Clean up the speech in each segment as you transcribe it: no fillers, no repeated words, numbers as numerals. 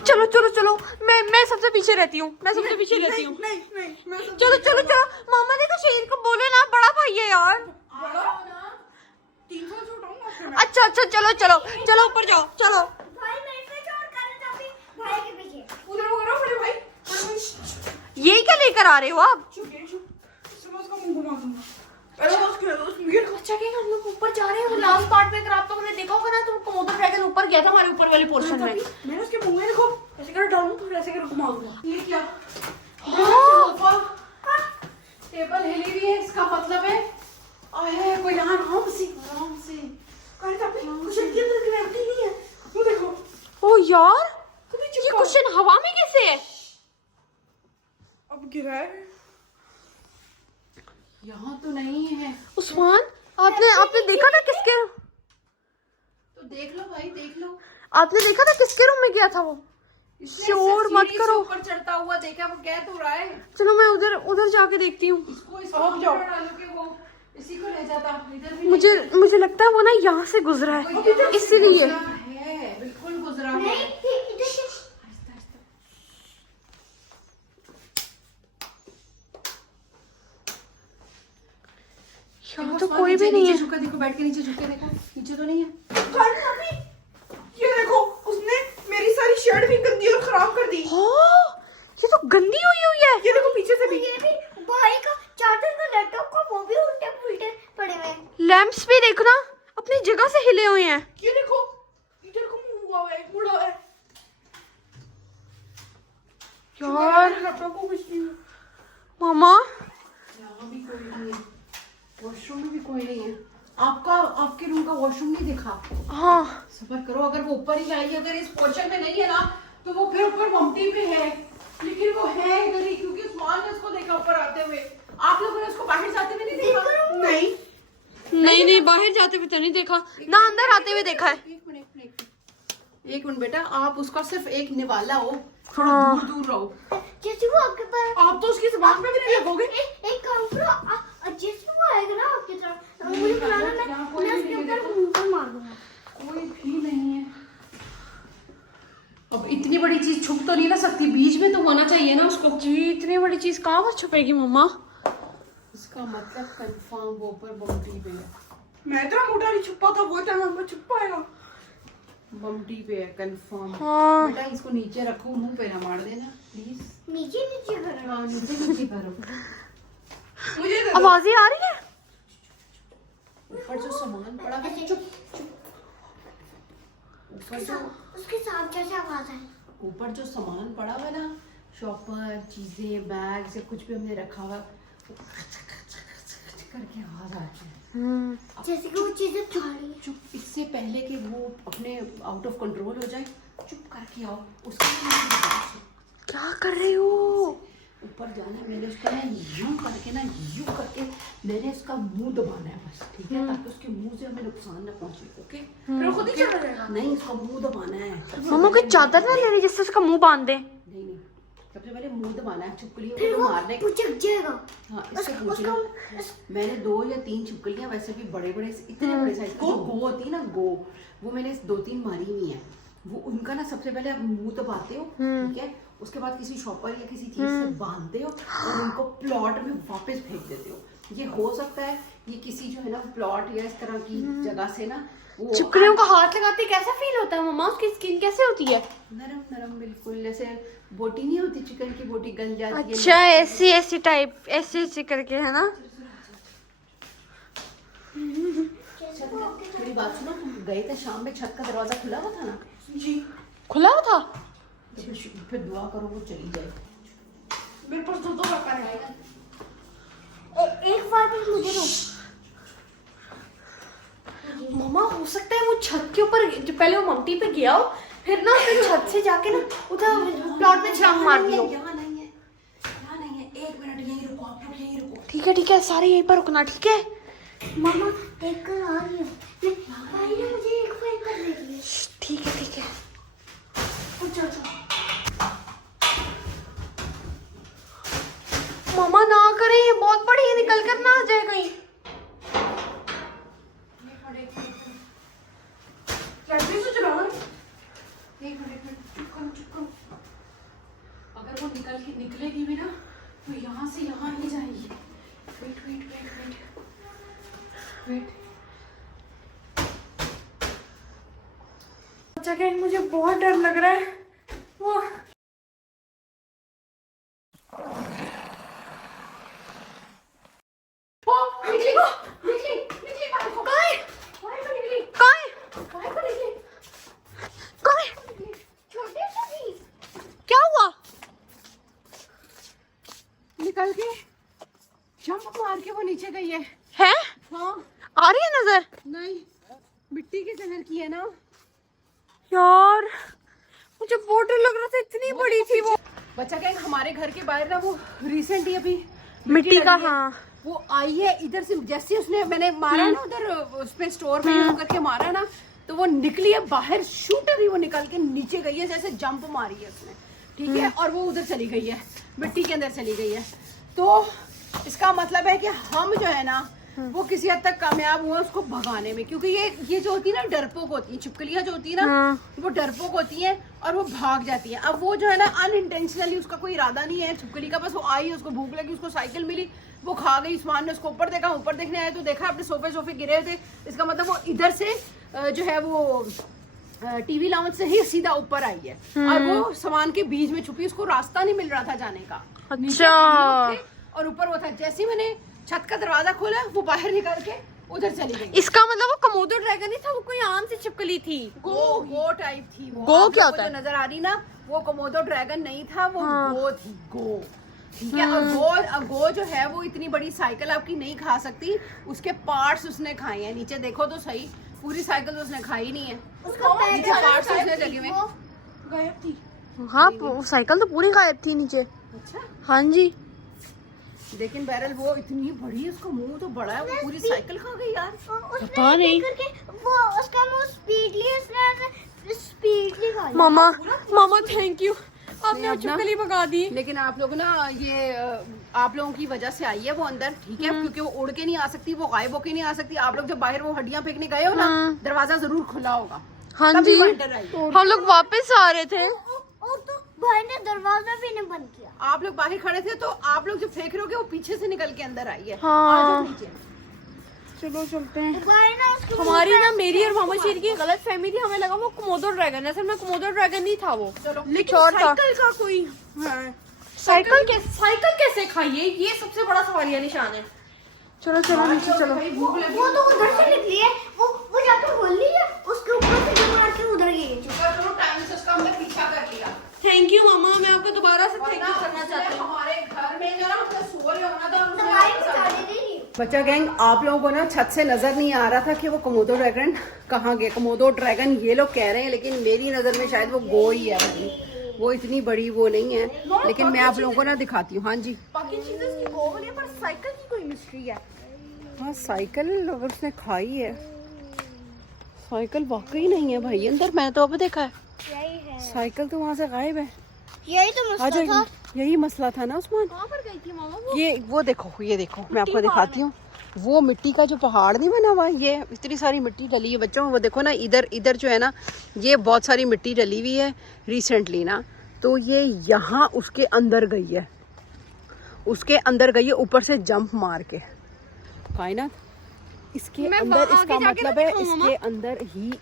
चलो चलो चलो, मैं सबसे पीछे रहती हूँ, मैं सबसे पीछे रहती हूँ। चलो चलो चलो, मामा देखो शेर को बोले ना, बड़ा भाई है यार। अच्छा अच्छा, चलो चलो चलो, ऊपर जाओ चलो। यही क्या लेकर आ रहे हो आप? अच्छा क्या, हम लोग ऊपर जा रहे हैं। लास्ट पार्ट में अगर आप लोगों ने देखा होगा ना, तो कोमोडो ड्रैगन ऊपर गया था हमारे ऊपर वाले पोर्शन में। मैंने उसके मुंह में देखो ऐसे कर डालूं तो ऐसे कर घुमा दूंगा। ये क्या टेबल हिली हुई है, इसका मतलब है आए कोई यहाँ आराम से कुशन के अंदर ग्रेविटी नहीं है। वो देखो। ओ यार, ये कुशन हवा में कैसे है? अब गिरा है, यहाँ तो नहीं है। उस्मान, आपने देखा था किसके? तो देख लो भाई, देख लो। आपने देखा था किसके रूम में गया था वो? शोर मत करो। ऊपर चढ़ता हुआ देखा, वो कह तो रहा है। चलो मैं उधर जाके देखती हूँ। इसको जाओ, वो इसी को ले जाता। इधर भी मुझे लगता है वो ना यहाँ से गुजरा है, इसीलिए। है, बिल्कुल गुजरा है। यहाँ तो कोई भी नहीं है। झुका देखो, बैठ के नीचे झुके देखो, नीचे तो नहीं है। ये देखो, उसने मेरी सारी शर्ट भी गंदी और खराब कर दी। हाँ, ये तो गंदी हुई है। ये देखो पीछे से भी। ये भी भाई का चार्जर का लैपटॉप का वो भी उल्टे पुल्टे पड़े हुए हैं। लैंप्स भी देखना अपनी जगह से हिले हुए हैं। ये देखो इधर को हुआ है, मुड़ा है यार। लैपटॉप को कुछ नहीं। मामा, यहाँ भी कोई नहीं है, वॉशरूम में भी कोई नहीं है। आपके रूम का वॉशरूम नहीं दिखा? हाँ सबर करो, अगर वो ऊपर ही आई, अगर इस पोर्शन में नहीं है ना, तो वो फिर ऊपर मम्टी पे है। लेकिन वो है इधर ही, क्योंकि उस्मान ने उसको देखा ऊपर आते हुए। आप लोगों ने उसको बाहर जाते हुए नहीं देखा? नहीं नहीं, बाहर जाते हुए तो नहीं देखा ना, अंदर आते हुए देखा है। एक मिनट बेटा, आप उसका सिर्फ एक निवाला हो, थोड़ा हाँ। दूर रहो। जैसे वो आपके पास आप तो उसकी जुबान पे भी नहीं लगोगे। एक काम करो, जैसे वो आएगा ना आपकी तरफ, मुझे बुलाना, मैं उसके ऊपर मुंह पर मार दूंगा। कोई भी नहीं है। अब इतनी बड़ी चीज छुप तो नहीं ना सकती, बीच में तो होना चाहिए ना उसको। जी, इतनी बड़ी चीज कहाँ पर छुपेगी मम्मा? इसका मतलब कंफर्म वो ऊपर बम्टी पे है। मैं इतना मोटा नहीं छुपा था, वो इतना लंबा छुप पाएगा। बम्टी पे है कंफर्म। हाँ। बेटा इसको नीचे रखो, मुंह पे ना मार देना प्लीज। नीचे नीचे करो। हाँ, नीचे नीचे करो। मुझे दे दो। आवाजें आ रही है। ऊपर जो सामान पड़ा है, चुप ऊपर जो उसके साथ जैसे आवाज आई। ऊपर जो सामान पड़ा हुआ है ना, शॉपर, चीजें, बैग से कुछ भी हमने रखा हुआ, वो करके आवाज आती है। जैसे कि वो चीजें भारी। चुप, इससे पहले कि वो अपने आउट ऑफ कंट्रोल हो जाए, चुप करके आओ। उसका क्या कर रही हो? ऊपर जाना है, मैंने उसका ना यूं करके मैंने उसका मुंह दबाना है बस, ठीक है, ताकि उसके मुंह से हमें नुकसान ना पहुंचे। ओके, फिर वो खुद ही चला जाएगा। नहीं, उसका मुंह दबाना है। मम्मा कोई चादर ना ले रही जिससे उसका मुंह बांध दे। नहीं, सबसे पहले मुंह दबाना है। छिपकलियों फिर को वो मारने पुचक जाएगा। हाँ, इससे पूछ लो। मैंने 2 या 3 छिपकलियां, वैसे भी बड़े इतने बड़े साइज की गो होती है ना, गो, वो मैंने 2-3 मारी हुई है। वो उनका ना सबसे पहले आप मुंह दबाते हो, ठीक है, उसके बाद किसी शॉपर या किसी चीज से बांधते हो और उनको प्लॉट में वापस फेंक देते हो। ये हो सकता है ये किसी जो है ना प्लॉट या इस तरह की जगह से ना, वो छिपकलियों का हाथ लगाते कैसा फील होता है मम्मा? उसकी स्किन कैसे होती है? नरम नरम, बिल्कुल जैसे बोटी नहीं होती, चिकन की बोटी गल जाती है। अच्छा, ऐसी टाइप, ऐसे करके है ना। मेरी बात सुनो, तुम गए थे शाम में, छत का दरवाजा खुला हुआ था ना? जी, खुला हुआ था। तो फिर दुआ करो वो चली जाए। मेरे पास दो रखा है। एक बार भी मुझे दो। मम्मा हो सकता है वो छत के ऊपर, जो पहले वो मम्टी पे गया हो, फिर ना फिर छत से जाके ना उधर प्लॉट में छलांग मार दी हो। यहाँ नहीं है, यहाँ नहीं है। 1 मिनट यहीं रुको, आप लोग यहीं रुको। ठीक है, सारे यहीं पर रुकना, ठीक है? मामा एक कर आ रही है। भाई ने मुझे एक बार कर दे दिया। ठीक है। अच्छा। मम्मा ना करें, ये बहुत बड़ी है, निकल कर ना आ जाए कहीं। कैसे से चला? एक मिनट, चुप करो। बच्चा क्या, मुझे बहुत डर लग रहा है। वो क्या हुआ? निकल के जंप मार के वो नीचे गई है। है? हाँ आ रही है नजर? नहीं, मिट्टी के कलर की है ना यार मुझे बहुत डर लग रहा था, इतनी बड़ी थी वो। बच्चा गैंग हमारे घर के बाहर ना वो रिसेंटली अभी मिट्टी का, लगी है। हाँ वो आई है इधर से, जैसे उसने मैंने मारा ना उधर उस पे स्टोर में यूज करके मारा ना, तो वो निकली है बाहर, शूटर ही वो निकल के नीचे गई है, जैसे जंप मारी है उसने, ठीक है, और वो उधर चली गई है, मिट्टी के अंदर चली गई है। तो इसका मतलब है कि हम जो है ना वो किसी हद तक कामयाब हुए उसको भगाने में, क्योंकि ये जो होती है ना डरपोक होती है, छिपकलियां जो होती है ना वो डरपोक होती हैं और वो भाग जाती हैं। अब वो जो है ना अनइंटेंशनली, उसका कोई इरादा नहीं है छिपकली का, बस वो आई, उसको भूख लगी, उसको साइकिल मिली, वो खा गई, उस्मान ने उसको ऊपर देखा, ऊपर देखने आए तो देखा अपने सोफे गिरे थे, इसका मतलब वो इधर से जो है वो टीवी लाउंज से ही सीधा ऊपर आई है और वो सामान के बीच में छुपी, उसको रास्ता नहीं मिल रहा था जाने का। अच्छा। और ऊपर वो था, जैसे ही मैंने छत का दरवाजा खोला वो बाहर निकल के उधर चली गई। इसका मतलब वो कमोडो ड्रैगन ही था, वो कोई आम सी छिपकली थी। गो टाइप थी वो। गो क्या होता है? जो नजर आ रही ना वो कमोडो ड्रैगन नहीं था, वो गो थी, गो, ठीक है। और गो जो है वो इतनी बड़ी साइकिल आपकी नहीं खा सकती, उसके पार्ट्स उसने खाए हैं, नीचे देखो तो सही, पूरी साइकिल तो उसने खाई नहीं है, नीचे पार्ट्स उसने लगे हुए गायब थी। हाँ साइकिल तो पूरी गायब थी नीचे। अच्छा, हाँ जी, लेकिन बहरहाल वो इतनी बड़ी है, उसका मुंह तो बड़ा है, वो पूरी साइकिल खा गई यार। पता नहीं। वो उसका मुंह स्पीडली खा लिया। मामा थैंक यू, आपने वो छिपकली भगा दी। लेकिन आप लोग ना ये आप लोगों की वजह से आई है वो अंदर, ठीक है, क्योंकि वो उड़ के नहीं आ सकती, वो गायब होके नहीं आ सकती। आप लोग जब बाहर वो हड्डियां फेंकने गए हो ना, दरवाजा जरूर खुला होगा, हाँ तभी जी, वो अंदर आई। हम लोग वापस आ रहे थे और तो भाई ने दरवाजा भी नहीं बंद किया। आप लोग बाहर खड़े थे तो आप लोग जब फेंक रहे होगे वो पीछे से निकल के अंदर आई है। हाँ। आ जाओ नीचे। चलो चलते हैं। भाई ना उसके हमारी ना, मेरी और मामा शेर की गलत फहमी थी, हमें लगा वो कोमोडो ड्रैगन है, असल में कोमोडो ड्रैगन नहीं था वो, चलो, लेकिन और था। साइकिल का कोई है। साइकिल कैसे खाइए, ये सबसे बड़ा सवालिया निशान है। चलो चलो नीचे चलो। वो तो उधर से निकली है, वो जाके बोल रही है, उसके ऊपर से जब मार के उधर गई है। चलो टाइम से उसका हमने पीछा कर लिया। थैंक यू मामा, मैं आपको दोबारा से थैंक यू करना चाहती हूँ। हमारे घर में जो ना मतलब सो रहे होना था, दवाई बचा दे रही है। बच्चा गैंग, आप लोगों को ना छत से नजर नहीं आ रहा था कि वो कोमोडो ड्रैगन कहाँ गया। कोमोडो ड्रैगन ये लोग कह रहे हैं, लेकिन मेरी नजर में शायद वो गो ही है भाई, वो इतनी बड़ी वो नहीं है, लेकिन मैं आप लोगों को ना दिखाती हूँ। हाँ जी, बाकी चीजें उसकी गो बनी है, पर साइकिल की कोई मिस्ट्री है। हाँ साइकिल अगर उसने खाई है, साइकिल वाकई नहीं है भाई अंदर, मैंने तो अब देखा है, यही है, साइकिल तो वहाँ से गायब है। यही तो आ मसला था। जाओ, यही मसला था ना उस्मान। कहाँ पर गई थी मामा वो? ये वो देखो मैं आपको दिखाती हूँ, वो मिट्टी का जो पहाड़ नहीं बना हुआ, ये इतनी सारी मिट्टी डली है बच्चों, वो देखो ना, इधर जो है ना, ये बहुत सारी मिट्टी डली हुई है रिसेंटली ना, तो ये यहाँ उसके अंदर गई है, ऊपर से जंप मार के। कायनात इसके अंदर, इसका मतलब है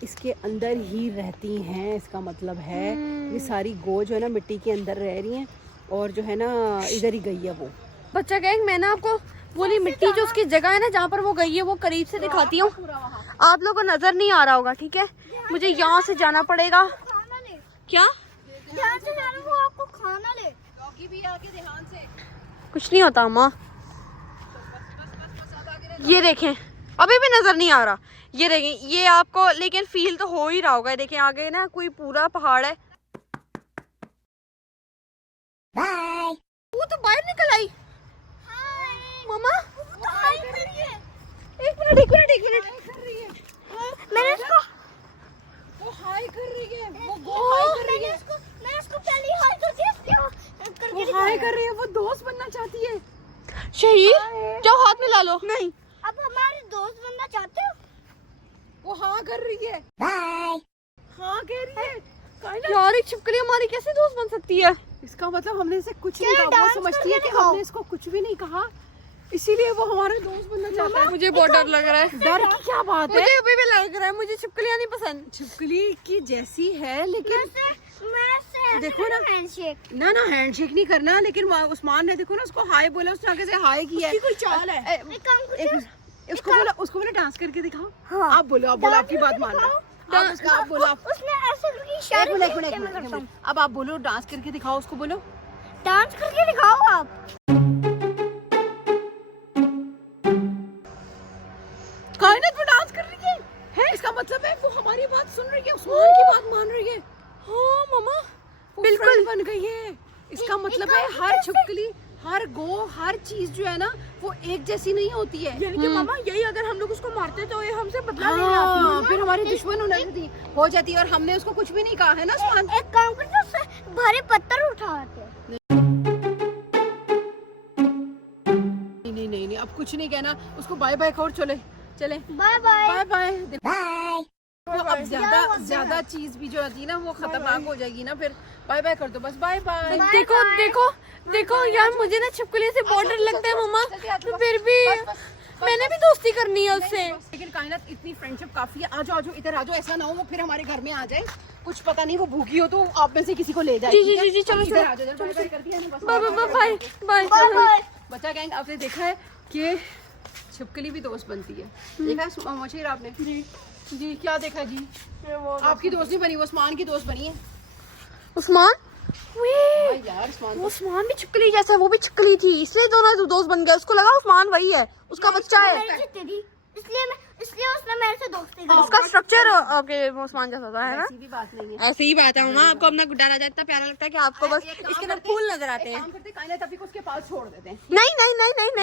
इसके अंदर ही रहती हैं, इसका मतलब है ये सारी गो जो है ना मिट्टी के अंदर रह रही हैं, और जो है ना इधर ही गई है वो। बच्चा गैंग, मैं ना आपको बोली मिट्टी जो उसकी जगह है ना जहाँ पर वो गई है, वो करीब से दिखाती हूँ। आप लोगों को नजर नहीं आ रहा होगा, ठीक है, मुझे यहाँ से जाना पड़ेगा। खाना ले, क्या ध्यान से जाना, वो आपको खाना ले। भी आगे ध्यान से, कुछ नहीं होता माँ, ये देखें अभी भी नजर नहीं आ रहा, ये देखें, ये आपको लेकिन फील तो हो ही रहा होगा। देखें आगे ना कोई पूरा पहाड़ है। वो तो बाहर निकल आई मामा। एक मिनट मैंने उसको वो हाय कर रही है, वो मैंने उसको पहले हाय कर दिया, वो हाय कर रही है, वो दोस्त बनना चाहती है। शहीद जाओ हाथ में ला लो। नहीं, अब हमारे दोस्त बनना चाहते हो? वो हाँ कर रही है, हाँ कह रही है। यार एक छिपकली हमारी कैसे दोस्त बन सकती है? इसका मतलब हमने इसे कुछ नहीं कहा, वो समझती है कि हमने इसको कुछ भी नहीं कहा, इसीलिए वो हमारे दोस्त बनना चाहता है। मुझे बहुत डर लग रहा है। डर की क्या बात है? मुझे अभी भी लग रहा है, मुझे छिपकलियां नहीं पसंद। छिपकली की जैसी है लेकिन मैं देखो ना, हैंडशेक ना हैंडशेक नहीं करना, लेकिन उस्मान ने देखो ना उसको हाय बोला, उसने आगे से हाय किया है। कोई चाल है। उसको बोला डांस करके दिखाओ। हाँ। आप बोलो आपकी बात मान लो। आप बोलो उसने ऐसे करके इशारे किए, मैं करता हूँ। अब आप बोलो डांस करके दिखाओ, उसको बोलो डांस करके दिखाओ आप। कायनात में डांस कर रही है? इसका मतलब है वो हमारी बात सुन रही है, उस्मान की बात मान रही है। हाँ मम्मा, बिल्कुल बन गई है। इसका मतलब है हर छिपकली, हर गो, हर चीज जो है ना वो एक जैसी नहीं होती है। यानी कि मामा यही अगर हम लोग उसको मारते तो ये हमसे बदला लेने आती हाँ, फिर हमारी दुश्मन हो जाती है और हमने उसको कुछ भी नहीं कहा है ना उस्मान। एक काम करते उससे भारी पत्थर उठाते। नहीं, अब कुछ नहीं कहना उसको। बाय बाय कहो, चले बाय बाय बाय बाय। अब ज्यादा चीज भी जो होती है ना वो खतरनाक हो जाएगी ना, फिर बाय बाय कर दो बस। Bye bye. देखो यार, मुझे ना छिपकली से बहुत डर लगता है मम्मा, तो फिर भी मैंने भी दोस्ती करनी है उससे। लेकिन कायनात इतनी फ्रेंडशिप काफी है। आ जाओ इधर आ जाओ, ऐसा ना हो वो फिर हमारे घर में आ जाए, कुछ पता नहीं वो भूखी हो तो आप में से किसी को ले जाए। जी, चलो इधर आ जाओ, बाय बाय कर दिया ना बस। बाय। बच्चा गैंग, आपने देखा है कि छिपकली भी दोस्त बनती है। देखा है मोशीर आपने? जी क्या देखा जी? आपकी दोस्त नहीं बनी, वो उस्मान की दोस्त बनी है। उस्मान, यार उस्मान वो उस्मान भी छिपकली जैसा है, वो भी छिपकली थी, इसलिए दोनों दोस्त बन गए। उसको लगा उस्मान वही है, उसका बच्चा है। इसलिए उसने मेरे से दोस्ती की। उसका स्ट्रक्चर ओके वो उस्मान जैसा था, है ना? ऐसी भी बात नहीं है। ऐसी ही बात है मम्मा, आपको अपना गुड्डा राजा इतना प्यारा लगता है कि आपको बस इसके अंदर फूल नजर आते हैं। काम करते कायनात अभी को उसके पास छोड़ देते हैं। नहीं,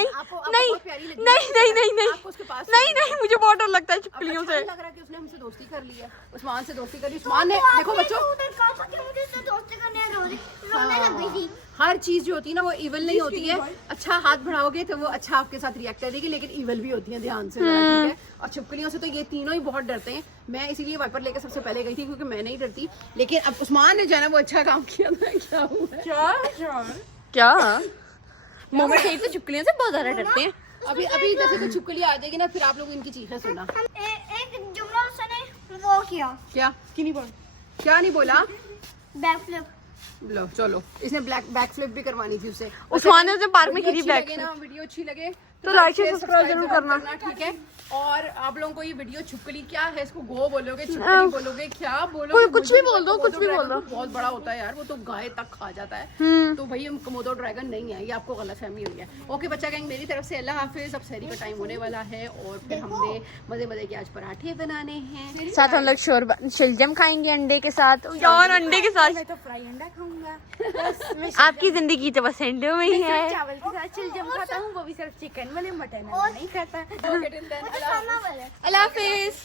आपको बहुत प्यारी लगी है? आपको उसके पास नहीं, मुझे बहुत डर लगता है अब छिपकलियों अच्छा से। नहीं लग रहा कि उसने हमसे दोस्ती कर ली है, उस्मान से दोस्ती कर ली। उस्मान ने देखो बच्चों, उधर कहा था कि मुझे इससे दोस्ती करने रोने लग गई थी। हर चीज जो होती है ना वो इवल नहीं होती है। अच्छा हाथ बढ़ाओगे तो वो अच्छा आपके साथ रिएक्ट करेगी, लेकिन इवल भी होती है, ध्यान से जरा, ठीक है? और छिपकलियों से तो ये तीनों ही बहुत डरते हैं। मैं इसीलिए वाइपर लेकर सबसे पहले गई थी क्योंकि मैं नहीं डरती, लेकिन अब उस्मान ने जो है ना वो अच्छा काम किया था। क्या हुआ? क्या मम्मा ठीक तो छिपकलियों से बहुत ज्यादा डरते हैं। अभी जैसे कोई छिपकली आ जाएगी ना, फिर आप लोग इनकी चीखें सुनना। एक जुमला उसने वो किया, क्या क्या नहीं बोला? बैकफ्लिप। लो चलो, इसने बैक फ्लिप भी करवानी थी उससे। उस्मान ने उसे पार्क में वीडियो खींची अच्छी बैक लगे ना, वीडियो अच्छी लगे तो लाइक शेयर शेयर, सब्सक्राइब जरूर करना। ठीक है? और आप लोगों को ये वीडियो छिपकली क्या है, इसको गो बोलोगे, छिपकली बोलोगे, क्या बोलोगे? कोई कुछ मुझे भी बोल दो, कुछ भी बोल दो। बहुत बड़ा होता है यार, वो तो गाय तक खा जाता है। तो भाई हम कोमोडो ड्रैगन नहीं है, ये आपको गलतफहमी हुई है। ओके बच्चा गैंग, मेरी तरफ से अल्लाह हाफिज। अब सहरी का टाइम होने वाला है और फिर हमने मजे के आज पराठे बनाने हैं, साथ हम लोग शलजम खाएंगे अंडे के साथ। यार अंडे के साथ तो फ्राई अंडा खाऊंगा। आपकी जिंदगी तो बस अंडों में ही है। चावल के साथ शलजम खाता हूँ, वो भी सिर्फ चिकन वाले, मटन नहीं खाता। Okay, till then, मुझे खाना वाला है। अल्लाह हाफिज।